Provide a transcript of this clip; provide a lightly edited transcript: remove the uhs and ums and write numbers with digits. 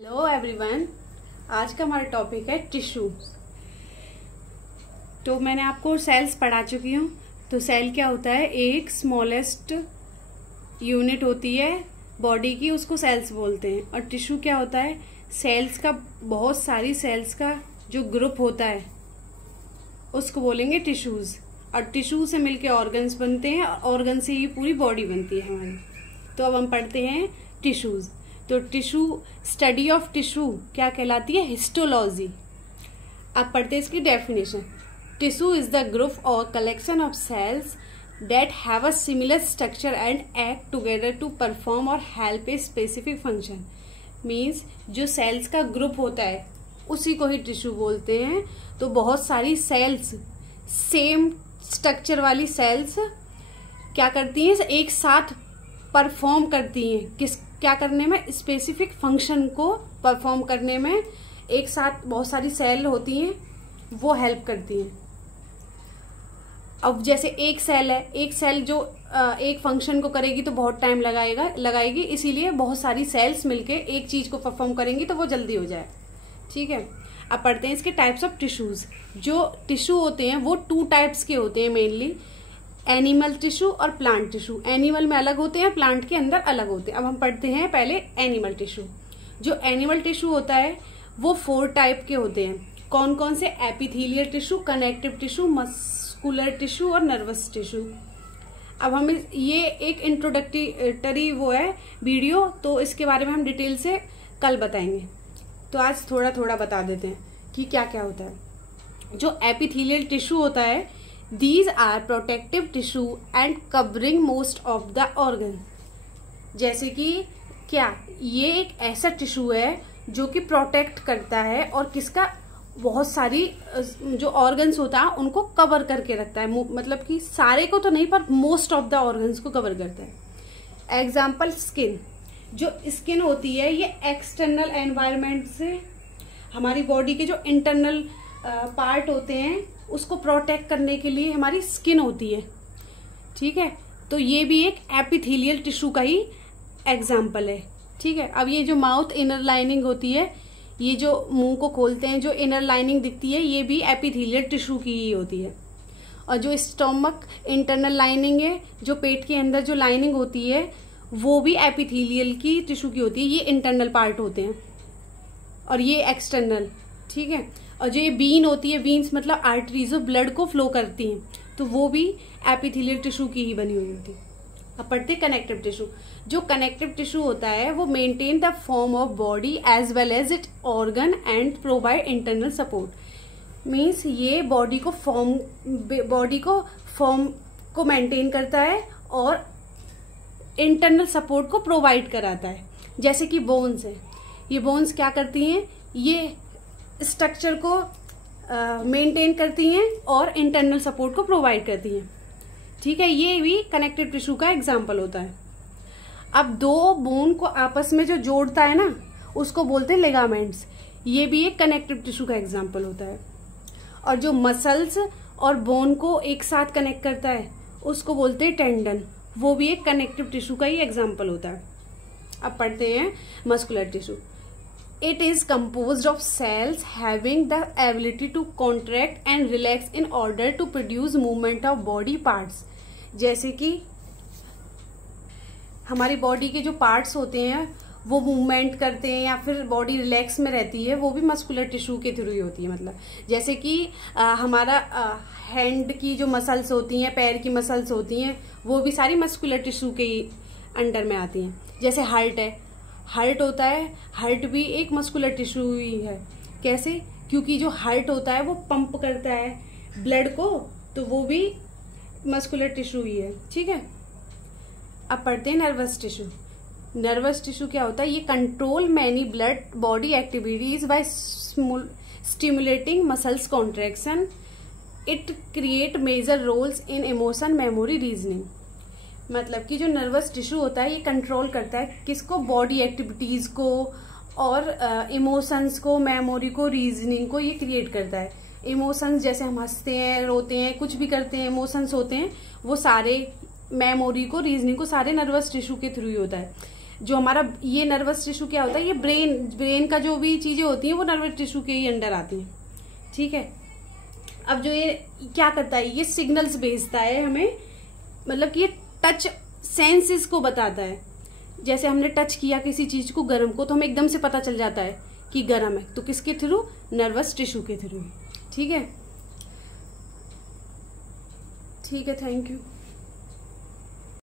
Hello everyone, आज का हमारा टॉपिक है टिश्यू। तो मैंने आपको सेल्स पढ़ा चुकी हूँ। तो सेल क्या होता है? एक स्मॉलेस्ट यूनिट होती है बॉडी की, उसको सेल्स बोलते हैं। और टिश्यू क्या होता है? सेल्स का, बहुत सारी सेल्स का जो ग्रुप होता है उसको बोलेंगे टिश्यूज। और टिश्यू से मिलके ऑर्गन्स बनते हैं, ऑर्गन से ही पूरी बॉडी बनती है हमारी। तो अब हम पढ़ते हैं टिश्यूज। तो टिश्यू, स्टडी ऑफ टिश्यू क्या कहलाती है? हिस्टोलॉजी। अब पढ़ते हैं इसकी definition. Tissue is the group or collection of cells that have a similar structure and act together to perform or help a specific function. Means जो cells का group होता है उसी को ही टिश्यू बोलते हैं। तो बहुत सारी सेल्स, सेम स्ट्रक्चर वाली सेल्स क्या करती हैं? एक साथ परफॉर्म करती हैं। क्या करने में? स्पेसिफिक फंक्शन को परफॉर्म करने में एक साथ बहुत सारी सेल होती हैं, वो हेल्प करती हैं। अब जैसे एक सेल है, एक सेल जो एक फंक्शन को करेगी तो बहुत टाइम लगाएगी, इसीलिए बहुत सारी सेल्स मिलके एक चीज को परफॉर्म करेंगी तो वो जल्दी हो जाए। ठीक है, अब पढ़ते हैं इसके टाइप्स ऑफ टिश्यूज। जो टिश्यू होते हैं वो 2 टाइप्स के होते हैं मेनली, एनिमल टिश्यू और प्लांट टिश्यू। एनिमल में अलग होते हैं, प्लांट के अंदर अलग होते हैं। अब हम पढ़ते हैं पहले एनिमल टिश्यू। जो एनिमल टिश्यू होता है वो 4 टाइप के होते हैं। कौन कौन से? Epithelial tissue, connective tissue, muscular tissue और नर्वस टिश्यू। अब हम ये एक इंट्रोडक्टरी वो है वीडियो, तो इसके बारे में हम डिटेल से कल बताएंगे। तो आज थोड़ा थोड़ा बता देते हैं कि क्या क्या होता है। जो एपिथेलियल टिश्यू होता है, these are protective tissue and covering most of the organ। जैसे कि क्या, ये एक ऐसा टिश्यू है जो कि प्रोटेक्ट करता है और किसका? बहुत सारी जो ऑर्गन्स होता है उनको कवर करके रखता है। मतलब कि सारे को तो नहीं, पर मोस्ट ऑफ द ऑर्गन्स को कवर करता है। Example skin. जो स्किन होती है ये एक्सटर्नल एनवायरनमेंट से, हमारी बॉडी के जो इंटरनल पार्ट होते हैं उसको प्रोटेक्ट करने के लिए हमारी स्किन होती है। ठीक है, तो ये भी एक एपिथेलियल टिश्यू का ही एग्जाम्पल है। ठीक है, अब ये जो माउथ इनर लाइनिंग होती है, ये जो मुंह को खोलते हैं जो इनर लाइनिंग दिखती है, ये भी एपिथेलियल टिश्यू की ही होती है। और जो स्टोमक इंटरनल लाइनिंग है, जो पेट के अंदर जो लाइनिंग होती है, वो भी एपिथेलियल की टिश्यू की होती है। ये इंटरनल पार्ट होते हैं और ये एक्सटर्नल। ठीक है, और जो ये बीन होती है, बीन्स मतलब आर्टरीज जो ब्लड को फ्लो करती हैं, तो वो भी एपिथेलियल टिश्यू की ही बनी हुई होती है। अब पढ़ते कनेक्टिव टिश्यू। जो कनेक्टिव टिश्यू होता है वो maintain the form of body as well as it organ and provide internal support. Means ये बॉडी को फॉर्म को मेंटेन करता है और इंटरनल सपोर्ट को प्रोवाइड कराता है। जैसे कि बोन्स है, ये बोन्स क्या करती हैं? ये स्ट्रक्चर को मेंटेन करती हैं और इंटरनल सपोर्ट को प्रोवाइड करती हैं। ठीक है, ये भी कनेक्टिव टिश्यू का एग्जाम्पल होता है। अब 2 बोन को आपस में जो जोड़ता है ना, उसको बोलते हैं लिगामेंट्स। ये भी एक कनेक्टिव टिश्यू का एग्जाम्पल होता है। और जो मसल्स और बोन को एक साथ कनेक्ट करता है उसको बोलते हैं टेंडन। वो भी एक कनेक्टिव टिश्यू का ही एग्जाम्पल होता है। अब पढ़ते हैं muscular tissue. It is composed of cells having the ability to contract and relax in order to produce movement of body parts। जैसे कि हमारी बॉडी के जो पार्ट्स होते हैं वो मूवमेंट करते हैं या फिर बॉडी रिलैक्स में रहती है, वो भी मस्कुलर टिश्यू के थ्रू ही होती है। मतलब जैसे कि हमारा हैंड की जो मसल्स होती हैं, पैर की मसल्स होती हैं, वो भी सारी मस्कुलर टिश्यू के अंडर में आती हैं। जैसे हार्ट है, हार्ट होता है, हार्ट भी एक मस्कुलर टिश्यू ही है। कैसे? क्योंकि जो हार्ट होता है वो पंप करता है ब्लड को, तो वो भी मस्कुलर टिश्यू ही है। ठीक है, अब पढ़ते हैं नर्वस टिश्यू। नर्वस टिश्यू क्या होता है? ये control many blood body activities by stimulating muscles contraction. It create major roles in emotion, memory, reasoning. मतलब कि जो नर्वस टिश्यू होता है ये कंट्रोल करता है किसको? बॉडी एक्टिविटीज को और इमोशंस को, मेमोरी को, रीजनिंग को ये क्रिएट करता है। इमोशंस जैसे हम हंसते हैं, रोते हैं, कुछ भी करते हैं, इमोशंस होते हैं, वो सारे मेमोरी को, रीजनिंग को सारे नर्वस टिश्यू के थ्रू ही होता है। जो हमारा ये नर्वस टिश्यू क्या होता है, ये ब्रेन का जो भी चीजें होती हैं वो नर्वस टिश्यू के ही अंडर आती हैं, ठीक है। अब जो ये क्या करता है, ये सिग्नल्स भेजता है हमें, मतलब कि ये टच सेंसेस को बताता है। जैसे हमने टच किया किसी चीज को गर्म को, तो हमें एकदम से पता चल जाता है कि गर्म है, तो किसके थ्रू, नर्वस टिश्यू के थ्रू, ठीक है। ठीक है, थैंक यू।